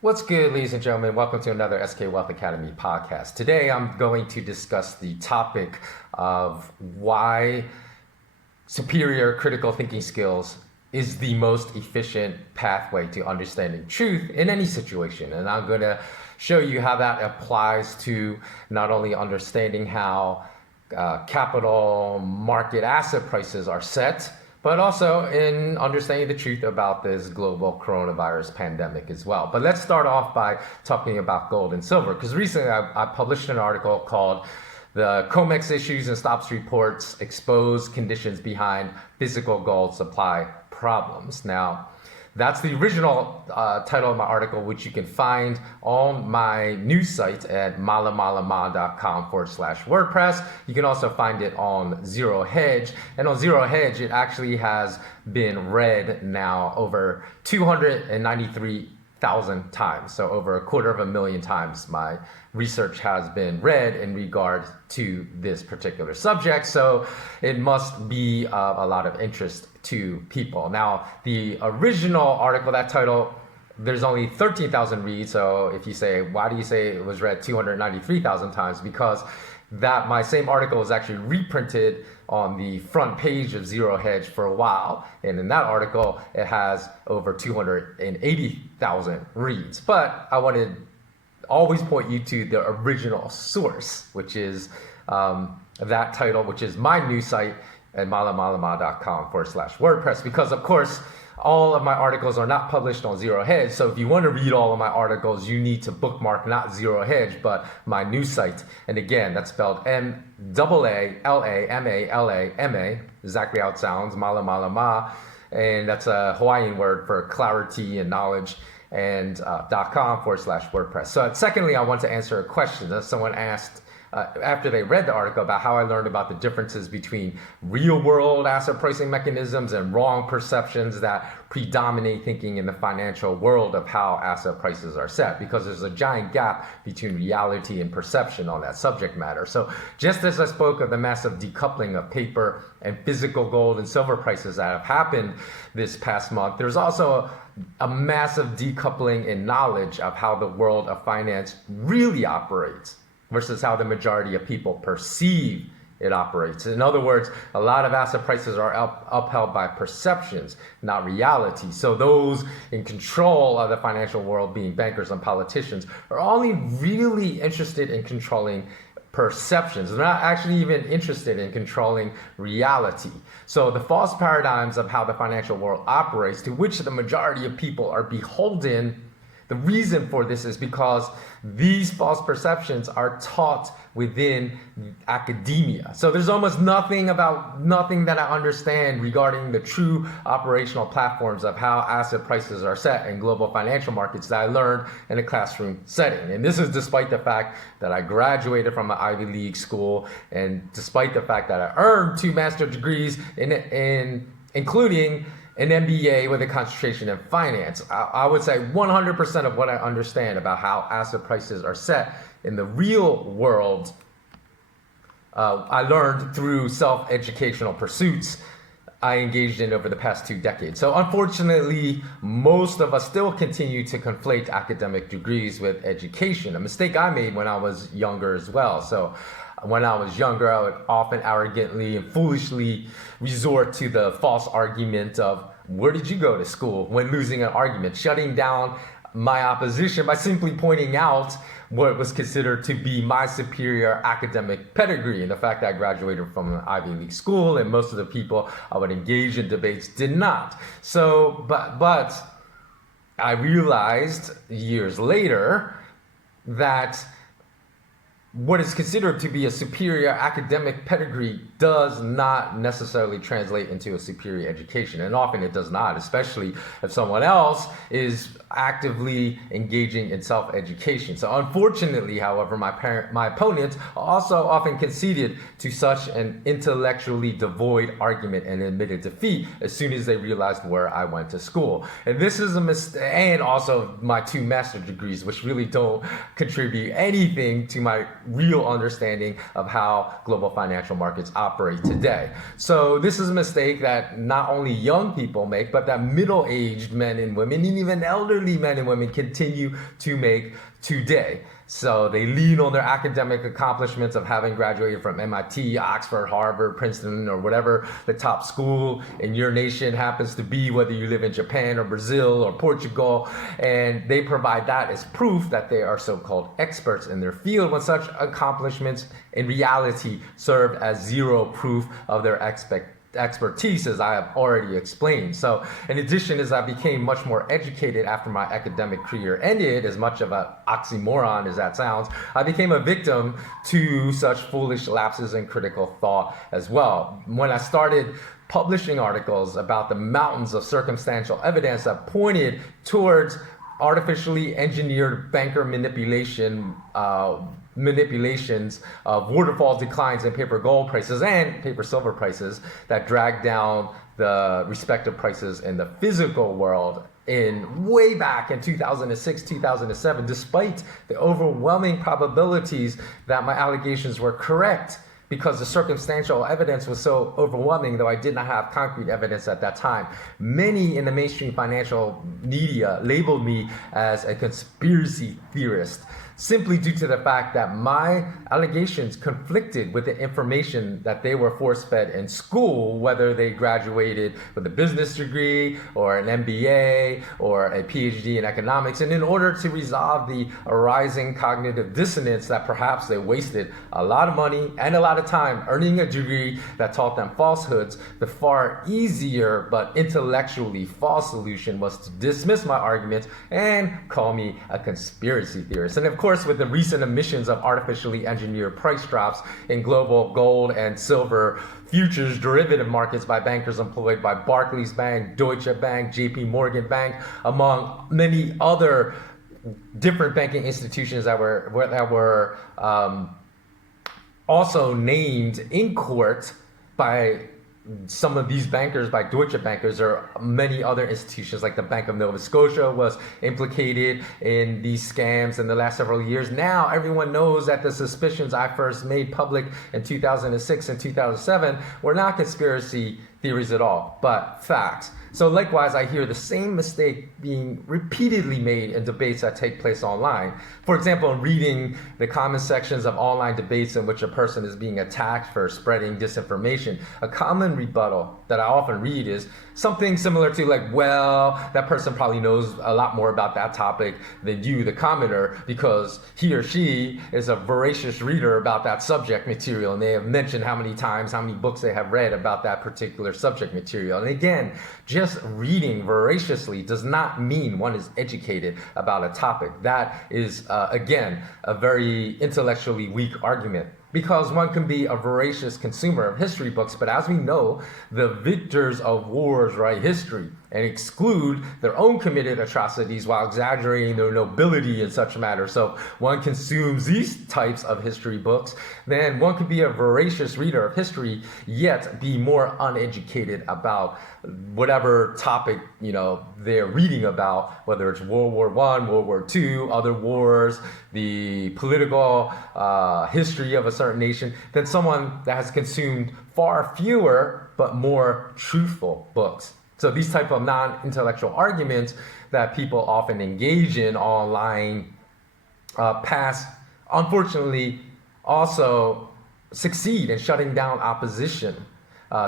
What's good, ladies and gentlemen? Welcome to another SK Wealth Academy podcast. Today, I'm going to discuss the topic of why superior critical thinking skills is the most efficient pathway to understanding truth in any situation. And I'm going to show you how that applies to not only understanding how capital market asset prices are set, but also in understanding the truth about this global coronavirus pandemic as well. But let's start off by talking about gold and silver, because recently I published an article called "The COMEX Issues and Stops Reports Expose Conditions Behind Physical Gold Supply Problems." Now, that's the original title of my article, which you can find on my news site at malamalama.com/WordPress. You can also find it on Zero Hedge. And on Zero Hedge, it actually has been read now over 293,000 times. So over 250,000 times my research has been read in regard to this particular subject. So it must be of a lot of interest to people. Now, the original article, that title, there's only 13,000 reads. So if you say, why do you say it was read 293,000 times? Because that my same article was actually reprinted on the front page of Zero Hedge for a while. And in that article, it has over 280,000 reads. But I wanted to always point you to the original source, which is that title, which is my news site at malamalama.com/WordPress, because of course all of my articles are not published on Zero Hedge. So if you want to read all of my articles, you need to bookmark not Zero Hedge, but my news site. And again, that's spelled MAALAMALAMA, exactly how it sounds, malamalama. And that's a Hawaiian word for clarity and knowledge, and .com/WordPress. So secondly, I want to answer a question that someone asked after they read the article about how I learned about the differences between real world asset pricing mechanisms and wrong perceptions that predominate thinking in the financial world of how asset prices are set, because there's a giant gap between reality and perception on that subject matter. So just as I spoke of the massive decoupling of paper and physical gold and silver prices that have happened this past month, there's also a massive decoupling in knowledge of how the world of finance really operates versus how the majority of people perceive it operates. In other words, a lot of asset prices are upheld by perceptions, not reality. So those in control of the financial world, being bankers and politicians, are only really interested in controlling perceptions. They're not actually even interested in controlling reality. So the false paradigms of how the financial world operates, to which the majority of people are beholden, the reason for this is because these false perceptions are taught within academia. So there's almost nothing that I understand regarding the true operational platforms of how asset prices are set in global financial markets that I learned in a classroom setting. And this is despite the fact that I graduated from an Ivy League school, and despite the fact that I earned 2 master's degrees including an MBA with a concentration in finance. I would say 100% of what I understand about how asset prices are set in the real world, I learned through self-educational pursuits I engaged in over the past 2 decades. So unfortunately, most of us still continue to conflate academic degrees with education, a mistake I made when I was younger as well. So when I was younger, I would often arrogantly and foolishly resort to the false argument of, where did you go to school, when losing an argument, shutting down my opposition by simply pointing out what was considered to be my superior academic pedigree, and the fact that I graduated from an Ivy League school and most of the people I would engage in debates did not. So, but I realized years later that what is considered to be a superior academic pedigree does not necessarily translate into a superior education. And often it does not, especially if someone else is actively engaging in self-education. So unfortunately, however, my opponents also often conceded to such an intellectually devoid argument and admitted defeat as soon as they realized where I went to school. And this is a mistake, and also my 2 master's degrees, which really don't contribute anything to my real understanding of how global financial markets operate today. So this is a mistake that not only young people make, but that middle-aged men and women, and even elderly men and women continue to make today. So they lean on their academic accomplishments of having graduated from MIT, Oxford, Harvard, Princeton, or whatever the top school in your nation happens to be, whether you live in Japan or Brazil or Portugal. And they provide that as proof that they are so-called experts in their field, when such accomplishments in reality served as zero proof of their expertise, as I have already explained. So in addition, as I became much more educated after my academic career ended, as much of an oxymoron as that sounds, I became a victim to such foolish lapses in critical thought as well. When I started publishing articles about the mountains of circumstantial evidence that pointed towards artificially engineered banker manipulations of waterfall declines in paper gold prices and paper silver prices that drag down the respective prices in the physical world in way back in 2006, 2007, despite the overwhelming probabilities that my allegations were correct, because the circumstantial evidence was so overwhelming, though I did not have concrete evidence at that time. Many in the mainstream financial media labeled me as a conspiracy theorist, simply due to the fact that my allegations conflicted with the information that they were force-fed in school, whether they graduated with a business degree or an MBA or a PhD in economics. And in order to resolve the arising cognitive dissonance that perhaps they wasted a lot of money and a lot of time earning a degree that taught them falsehoods, the far easier but intellectually false solution was to dismiss my arguments and call me a conspiracy theorist. And of course, with the recent emissions of artificially engineered price drops in global gold and silver futures derivative markets by bankers employed by Barclays Bank, Deutsche Bank, JP Morgan Bank, among many other different banking institutions that were also named in court by some of these bankers, by Deutsche bankers, or many other institutions like the Bank of Nova Scotia was implicated in these scams in the last several years. Now everyone knows that the suspicions I first made public in 2006 and 2007 were not conspiracy theories at all, but facts. So likewise, I hear the same mistake being repeatedly made in debates that take place online. For example, in reading the comment sections of online debates in which a person is being attacked for spreading disinformation, a common rebuttal that I often read is something similar to like, well, that person probably knows a lot more about that topic than you, the commenter, because he or she is a voracious reader about that subject material, and they have mentioned how many times, how many books they have read about that particular subject material. And again, just reading voraciously does not mean one is educated about a topic. That is, again, a very intellectually weak argument, because one can be a voracious consumer of history books, but as we know, the victors of wars write history and exclude their own committed atrocities while exaggerating their nobility in such matters. So one consumes these types of history books, then one could be a voracious reader of history, yet be more uneducated about whatever topic, you know, they're reading about, whether it's World War I, World War II, other wars, the political history of a certain nation, than someone that has consumed far fewer but more truthful books. So these type of non-intellectual arguments that people often engage in online unfortunately also succeed in shutting down opposition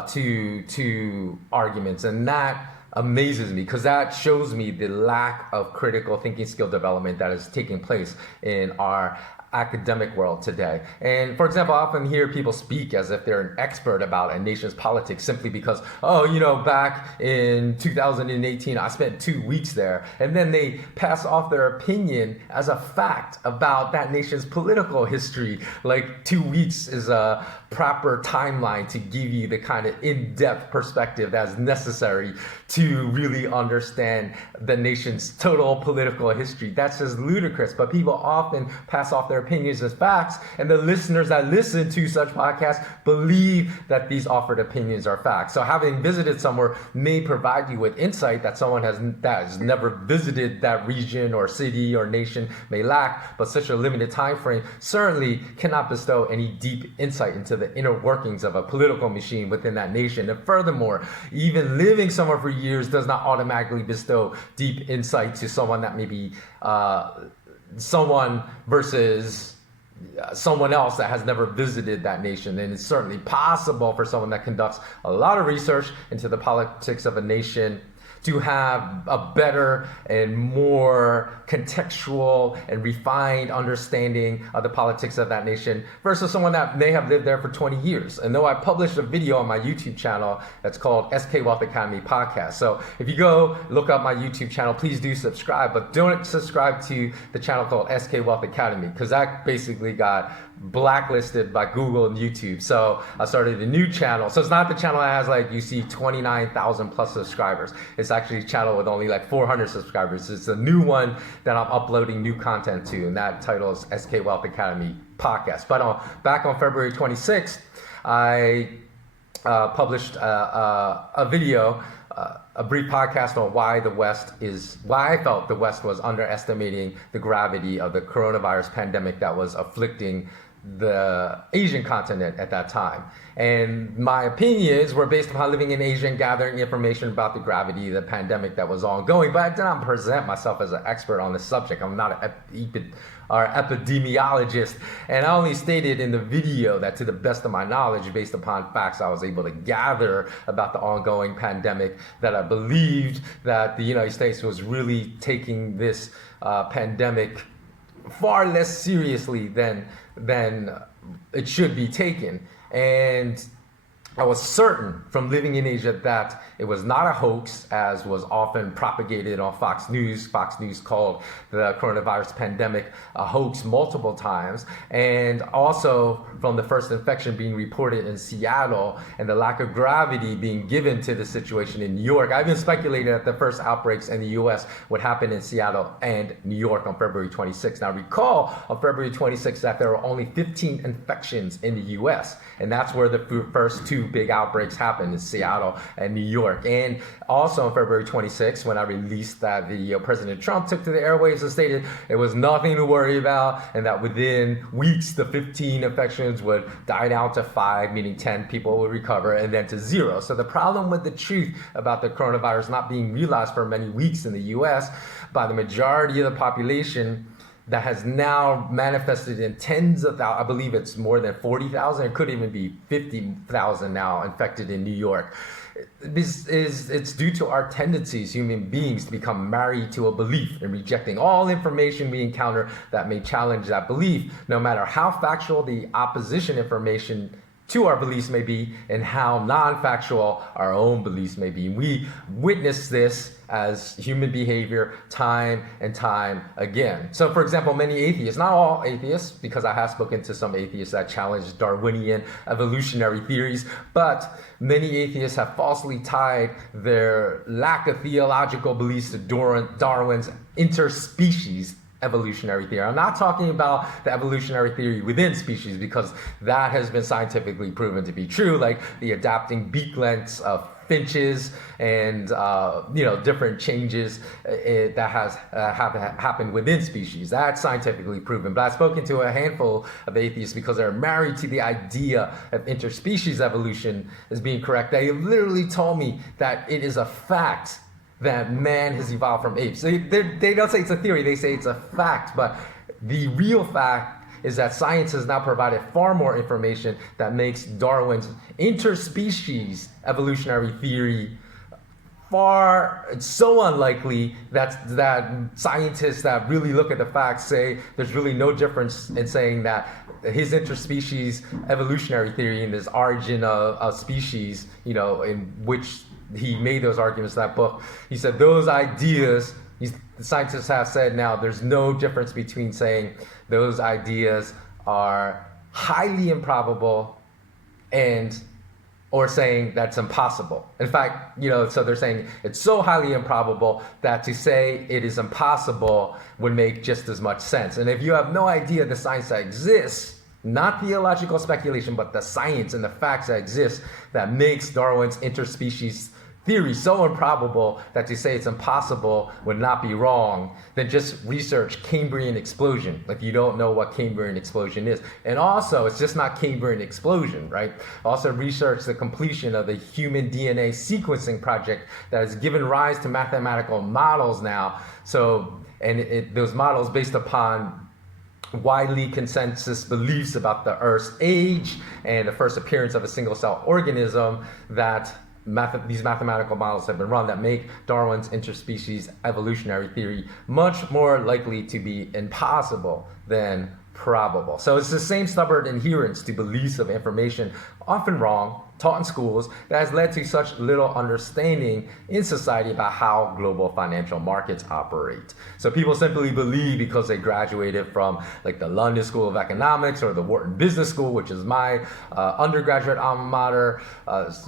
to arguments. And that amazes me, because that shows me the lack of critical thinking skill development that is taking place in our academic world today. And for example, I often hear people speak as if they're an expert about a nation's politics simply because, oh, you know, back in 2018, I spent 2 weeks there. And then they pass off their opinion as a fact about that nation's political history. Like 2 weeks is a proper timeline to give you the kind of in-depth perspective that's necessary to really understand the nation's total political history. That's just ludicrous. But people often pass off their opinions as facts, and the listeners that listen to such podcasts believe that these offered opinions are facts. So having visited somewhere may provide you with insight that someone that has never visited that region or city or nation may lack, but such a limited time frame certainly cannot bestow any deep insight into the inner workings of a political machine within that nation. And furthermore, even living somewhere for years does not automatically bestow deep insight to someone that may be someone versus someone else that has never visited that nation. And it's certainly possible for someone that conducts a lot of research into the politics of a nation to have a better and more contextual and refined understanding of the politics of that nation versus someone that may have lived there for 20 years. And though I published a video on my YouTube channel that's called SK Wealth Academy Podcast. So if you go look up my YouTube channel, please do subscribe, but don't subscribe to the channel called SK Wealth Academy because that basically got blacklisted by Google and YouTube. So I started a new channel. So it's not the channel that has like, you see 29,000 plus subscribers. It's actually a channel with only like 400 subscribers. It's a new one that I'm uploading new content to, and that title is SK Wealth Academy Podcast. But back on February 26th, I published a video, a brief podcast on why I felt the West was underestimating the gravity of the coronavirus pandemic that was afflicting the Asian continent at that time. And my opinions were based upon living in Asia and gathering information about the gravity of the pandemic that was ongoing. But I did not present myself as an expert on the subject. I'm not an epidemiologist. And I only stated in the video that to the best of my knowledge, based upon facts I was able to gather about the ongoing pandemic, that I believed that the United States was really taking this pandemic far less seriously than it should be taken. And I was certain from living in Asia that it was not a hoax, as was often propagated on Fox News. Fox News called the coronavirus pandemic a hoax multiple times. And also from the first infection being reported in Seattle and the lack of gravity being given to the situation in New York. I even speculated that the first outbreaks in the US would happen in Seattle and New York on February 26th. Now recall on February 26th that there were only 15 infections in the US. And that's where the first two big outbreaks happened in Seattle and New York. And also on February 26th, when I released that video, President Trump took to the airwaves and stated it was nothing to worry about, and that within weeks, the 15 infections would die down to 5, meaning 10 people would recover, and then to 0. So the problem with the truth about the coronavirus not being realized for many weeks in the US by the majority of the population that has now manifested in tens of thousands, I believe it's more than 40,000, it could even be 50,000 now infected in New York. It's due to our tendencies, human beings, to become married to a belief and rejecting all information we encounter that may challenge that belief, no matter how factual the opposition information to our beliefs may be and how non-factual our own beliefs may be. We witness this as human behavior time and time again. So for example, many atheists, not all atheists, because I have spoken to some atheists that challenge Darwinian evolutionary theories, but many atheists have falsely tied their lack of theological beliefs to Darwin's interspecies evolutionary theory. I'm not talking about the evolutionary theory within species, because that has been scientifically proven to be true, like the adapting beak lengths of finches and different changes that has happened within species. That's scientifically proven. But I've spoken to a handful of atheists because they're married to the idea of interspecies evolution as being correct. They literally told me that it is a fact that man has evolved from apes. They don't say it's a theory, they say it's a fact. But the real fact is that science has now provided far more information that makes Darwin's interspecies evolutionary theory so unlikely that scientists that really look at the facts say there's really no difference in saying that his interspecies evolutionary theory and this origin of species, in which he made those arguments in that book. He said those ideas, the scientists have said now there's no difference between saying those ideas are highly improbable and or saying that's impossible. In fact, so they're saying it's so highly improbable that to say it is impossible would make just as much sense. And if you have no idea the science that exists, not theological speculation, but the science and the facts that exist that makes Darwin's interspecies theory so improbable that to say it's impossible would not be wrong, then just research Cambrian explosion. Like, you don't know what Cambrian explosion is. And also, it's just not Cambrian explosion, right? Also research the completion of the human DNA sequencing project that has given rise to mathematical models now. So, and those models based upon widely consensus beliefs about the Earth's age and the first appearance of a single-cell organism, that these mathematical models have been run that make Darwin's interspecies evolutionary theory much more likely to be impossible than probable. So it's the same stubborn adherence to beliefs of information, often wrong, taught in schools, that has led to such little understanding in society about how global financial markets operate. So people simply believe because they graduated from like the London School of Economics or the Wharton Business School, which is my undergraduate alma mater,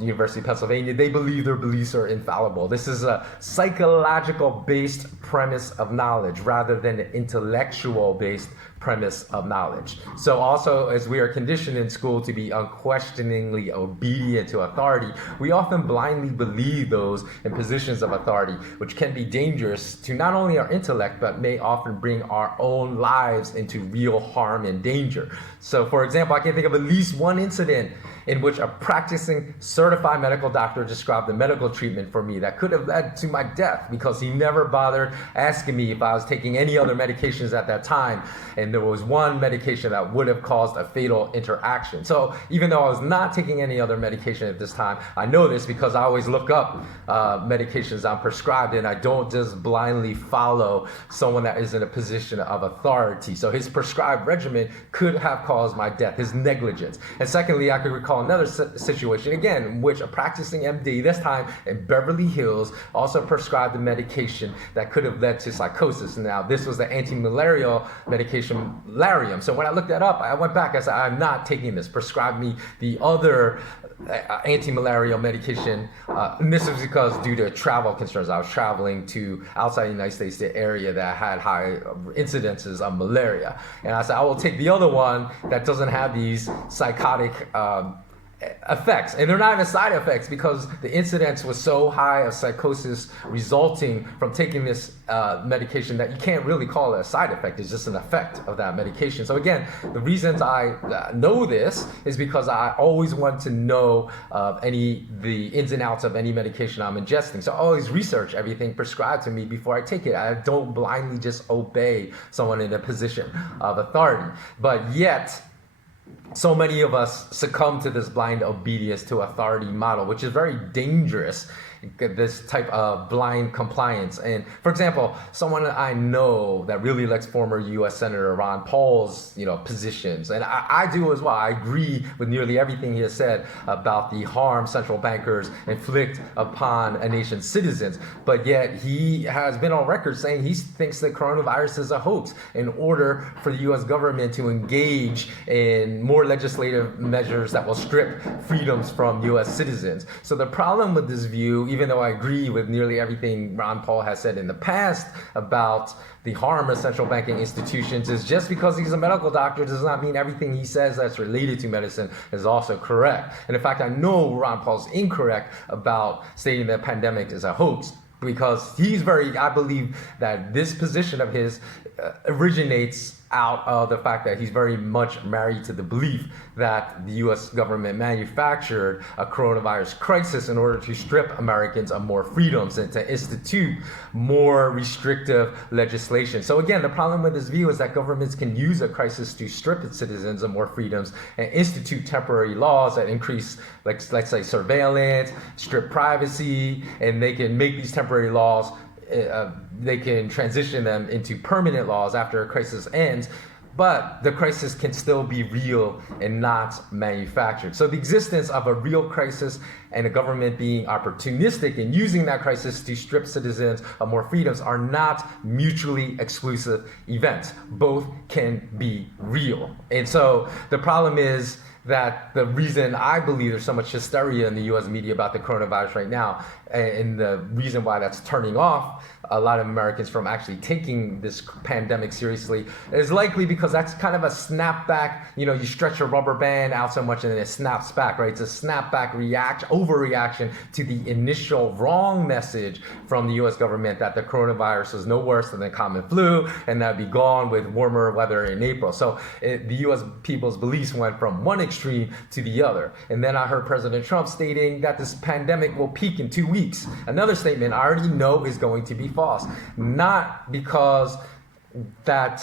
University of Pennsylvania, they believe their beliefs are infallible. This is a psychological based premise of knowledge rather than an intellectual based premise of knowledge. So also, as we are conditioned in school to be unquestioningly obedient to authority, we often blindly believe those in positions of authority, which can be dangerous to not only our intellect, but may often bring our own lives into real harm and danger. So for example, I can think of at least one incident in which a practicing certified medical doctor described a medical treatment for me that could have led to my death because he never bothered asking me if I was taking any other medications at that time. And there was one medication that would have caused a fatal interaction. So even though I was not taking any other medication at this time, I know this because I always look up medications I'm prescribed, and I don't just blindly follow someone that is in a position of authority. So his prescribed regimen could have caused my death, his negligence. And secondly, I could recall another situation, again, in which a practicing MD, this time in Beverly Hills, also prescribed a medication that could have led to psychosis. Now, this was the anti-malarial medication, Lariam. So when I looked that up, I went back, I said, I'm not taking this. Prescribe me the other anti-malarial medication. And this was because due to travel concerns. I was traveling to outside the United States, the area that had high incidences of malaria. And I said, I will take the other one that doesn't have these psychotic effects. And they're not even side effects because the incidence was so high of psychosis resulting from taking this medication that you can't really call it a side effect. It's just an effect of that medication. So again, the reasons I know this is because I always want to know the ins and outs of any medication I'm ingesting. So I always research everything prescribed to me before I take it. I don't blindly just obey someone in a position of authority. But yet, so many of us succumb to this blind obedience to authority model, which is very dangerous, this type of blind compliance. And for example, someone I know that really likes former U.S. Senator Ron Paul's positions, and I do as well. I agree with nearly everything he has said about the harm central bankers inflict upon a nation's citizens, but yet he has been on record saying he thinks the coronavirus is a hoax in order for the U.S. government to engage in more legislative measures that will strip freedoms from U.S. citizens. So the problem with this view, even though I agree with nearly everything Ron Paul has said in the past about the harm of central banking institutions, is just because he's a medical doctor does not mean everything he says that's related to medicine is also correct. And in fact, I know Ron Paul's incorrect about stating that pandemic is a hoax, because I believe that this position of his originates out of the fact that he's very much married to the belief that the U.S. government manufactured a coronavirus crisis in order to strip Americans of more freedoms and to institute more restrictive legislation. So again, the problem with this view is that governments can use a crisis to strip its citizens of more freedoms and institute temporary laws that increase, let's say, surveillance, strip privacy, and they can make these temporary laws they can transition them into permanent laws after a crisis ends, but the crisis can still be real and not manufactured. So the existence of a real crisis and a government being opportunistic and using that crisis to strip citizens of more freedoms are not mutually exclusive events. Both can be real. And so the problem is that the reason I believe there's so much hysteria in the US media about the coronavirus right now, and the reason why that's turning off a lot of Americans from actually taking this pandemic seriously, is likely because that's kind of a snapback. You stretch a rubber band out so much and then it snaps back, right? It's a snapback overreaction to the initial wrong message from the US government that the coronavirus was no worse than the common flu and that'd be gone with warmer weather in April. So the US people's beliefs went from one extreme to the other. And then I heard President Trump stating that this pandemic will peak in 2 weeks. Another statement I already know is going to be false. Not because that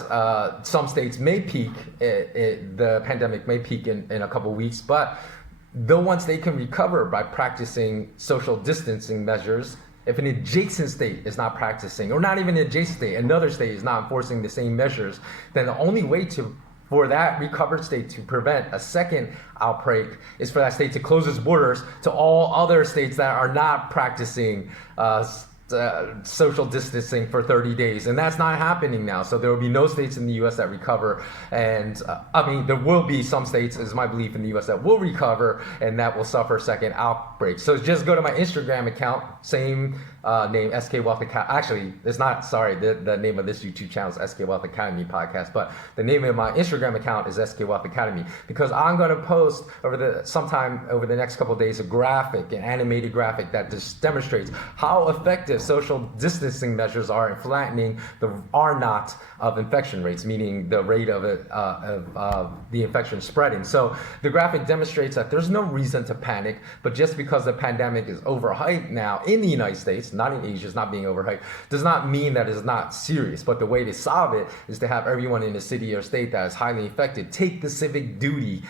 some states may peak, the pandemic may peak in a couple weeks, but the ones they can recover by practicing social distancing measures. If an adjacent state is not practicing, or not even an adjacent state, another state is not enforcing the same measures, then the only way for that recovered state to prevent a second outbreak is for that state to close its borders to all other states that are not practicing social distancing for 30 days. And that's not happening now. So there will be no states in the US that recover. And there will be some states, is my belief, in the US that will recover and that will suffer a second outbreak. So just go to my Instagram account, same name, SK Wealth Academy. Actually, it's not, sorry, the name of this YouTube channel is SK Wealth Academy podcast, but the name of my Instagram account is SK Wealth Academy, because I'm going to post sometime over the next couple of days, an animated graphic that just demonstrates how effective social distancing measures are in flattening the R0 of infection rates, meaning the rate of the infection spreading. So the graphic demonstrates that there's no reason to panic, but just because the pandemic is overhyped now in the United States, not in Asia, it's not being overhyped, does not mean that it's not serious. But the way to solve it is to have everyone in a city or state that is highly infected take the civic duty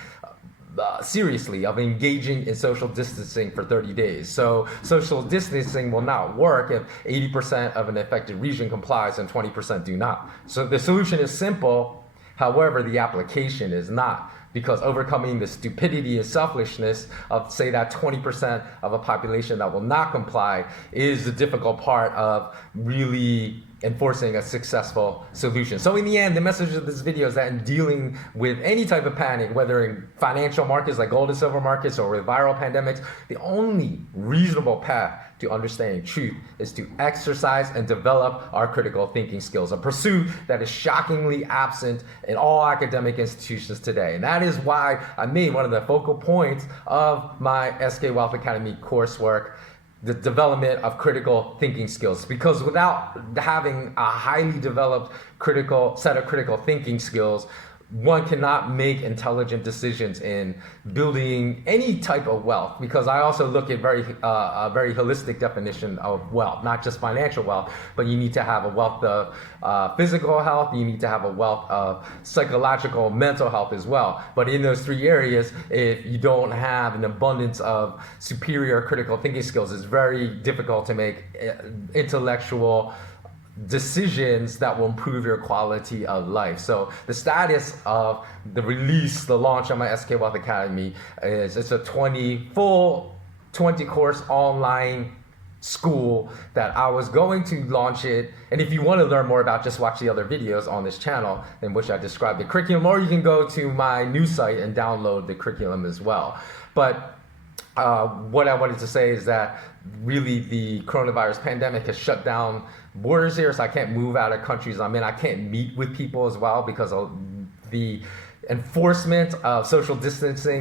seriously of engaging in social distancing for 30 days. So social distancing will not work if 80% of an affected region complies and 20% do not. So the solution is simple, however, the application is not, because overcoming the stupidity and selfishness of, say, that 20% of a population that will not comply is the difficult part of really enforcing a successful solution. So in the end, the message of this video is that in dealing with any type of panic, whether in financial markets like gold and silver markets or with viral pandemics, the only reasonable path to understanding truth is to exercise and develop our critical thinking skills, a pursuit that is shockingly absent in all academic institutions today. And that is why I made one of the focal points of my SK Wealth Academy coursework the development of critical thinking skills, because without having a highly developed set of critical thinking skills, one cannot make intelligent decisions in building any type of wealth, because I also look at a very holistic definition of wealth, not just financial wealth, but you need to have a wealth of physical health, you need to have a wealth of psychological, mental health as well. But in those three areas, if you don't have an abundance of superior critical thinking skills, it's very difficult to make intellectual decisions that will improve your quality of life. So the status of the launch of my SK Wealth Academy is it's a 20 course online school that I was going to launch it. And if you want to learn more about, just watch the other videos on this channel in which I describe the curriculum, or you can go to my news site and download the curriculum as well. But what I wanted to say is that really the coronavirus pandemic has shut down borders here, so I can't move out of countries I'm in. I can't meet with people as well because of the enforcement of social distancing